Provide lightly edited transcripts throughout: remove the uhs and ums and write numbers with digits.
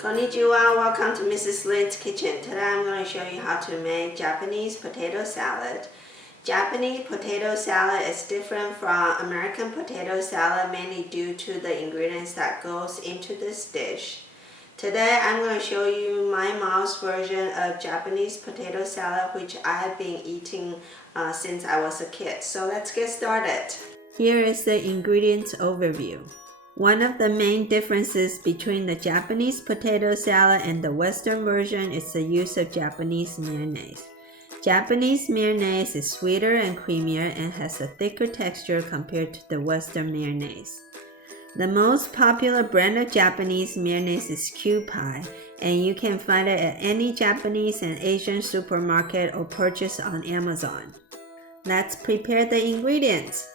Konnichiwa, welcome to MrsLinsKitchen. Today I'm going to show you how to make Japanese potato salad. Japanese potato salad is different from American potato salad mainly due to the ingredients that goes into this dish. Today I'm going to show you my mom's version of Japanese potato salad, which I have been eating since I was a kid. So let's get started. Here is the ingredients overview. One of the main differences between the Japanese potato salad and the Western version is the use of Japanese mayonnaise. Japanese mayonnaise is sweeter and creamier and has a thicker texture compared to the Western mayonnaise. The most popular brand of Japanese mayonnaise is Kewpie, and you can find it at any Japanese and Asian supermarket or purchase on Amazon. Let's prepare the ingredients.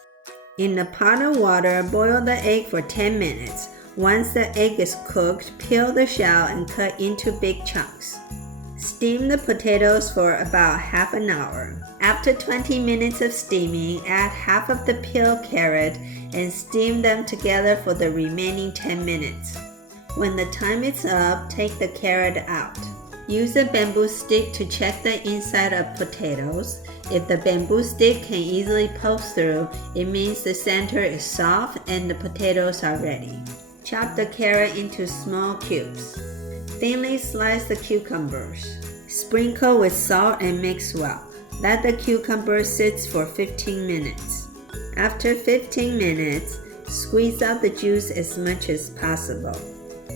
In a pot of water, boil the egg for 10 minutes. Once the egg is cooked, peel the shell and cut into big chunks. Steam the potatoes for about half an hour. After 20 minutes of steaming, add half of the peeled carrot and steam them together for the remaining 10 minutes. When the time is up, take the carrot out. Use a bamboo stick to check the inside of potatoes. If the bamboo stick can easily poke through, it means the center is soft and the potatoes are ready. Chop the carrot into small cubes. Thinly slice the cucumbers. Sprinkle with salt and mix well. Let the cucumber sit for 15 minutes. After 15 minutes, squeeze out the juice as much as possible.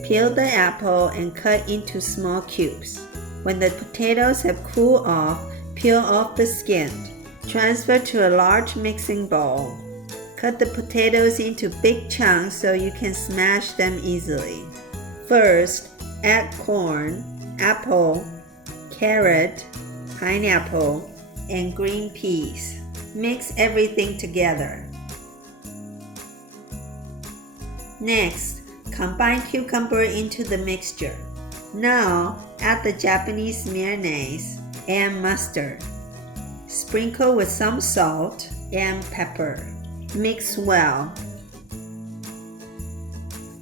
Peel the apple and cut into small cubes. When the potatoes have cooled off, peel off the skin. Transfer to a large mixing bowl. Cut the potatoes into big chunks so you can smash them easily. First, add corn, apple, carrot, pineapple, and green peas. Mix everything together. Next, combine cucumber into the mixture. Now, add the Japanese mayonnaise and mustard. Sprinkle with some salt and pepper. Mix well.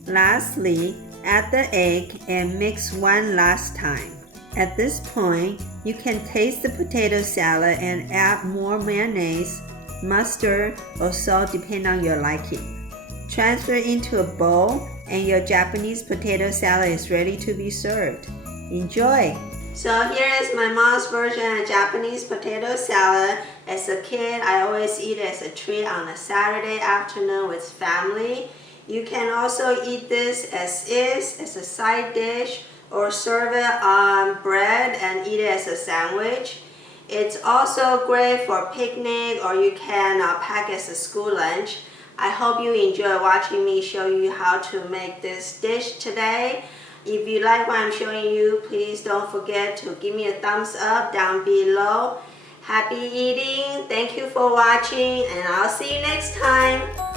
Lastly, add the egg and mix one last time. At this point, you can taste the potato salad and add more mayonnaise, mustard, or salt depending on your liking. Transfer into a bowl and your Japanese potato salad is ready to be served. Enjoy! So here is my mom's version of Japanese potato salad. As a kid, I always eat it as a treat on a Saturday afternoon with family. You can also eat this as is, as a side dish, or serve it on bread and eat it as a sandwich. It's also great for picnic, or you can pack as a school lunch. I hope you enjoy watching me show you how to make this dish today. If you like what I'm showing you, please don't forget to give me a thumbs up down below. Happy eating, thank you for watching, and I'll see you next time.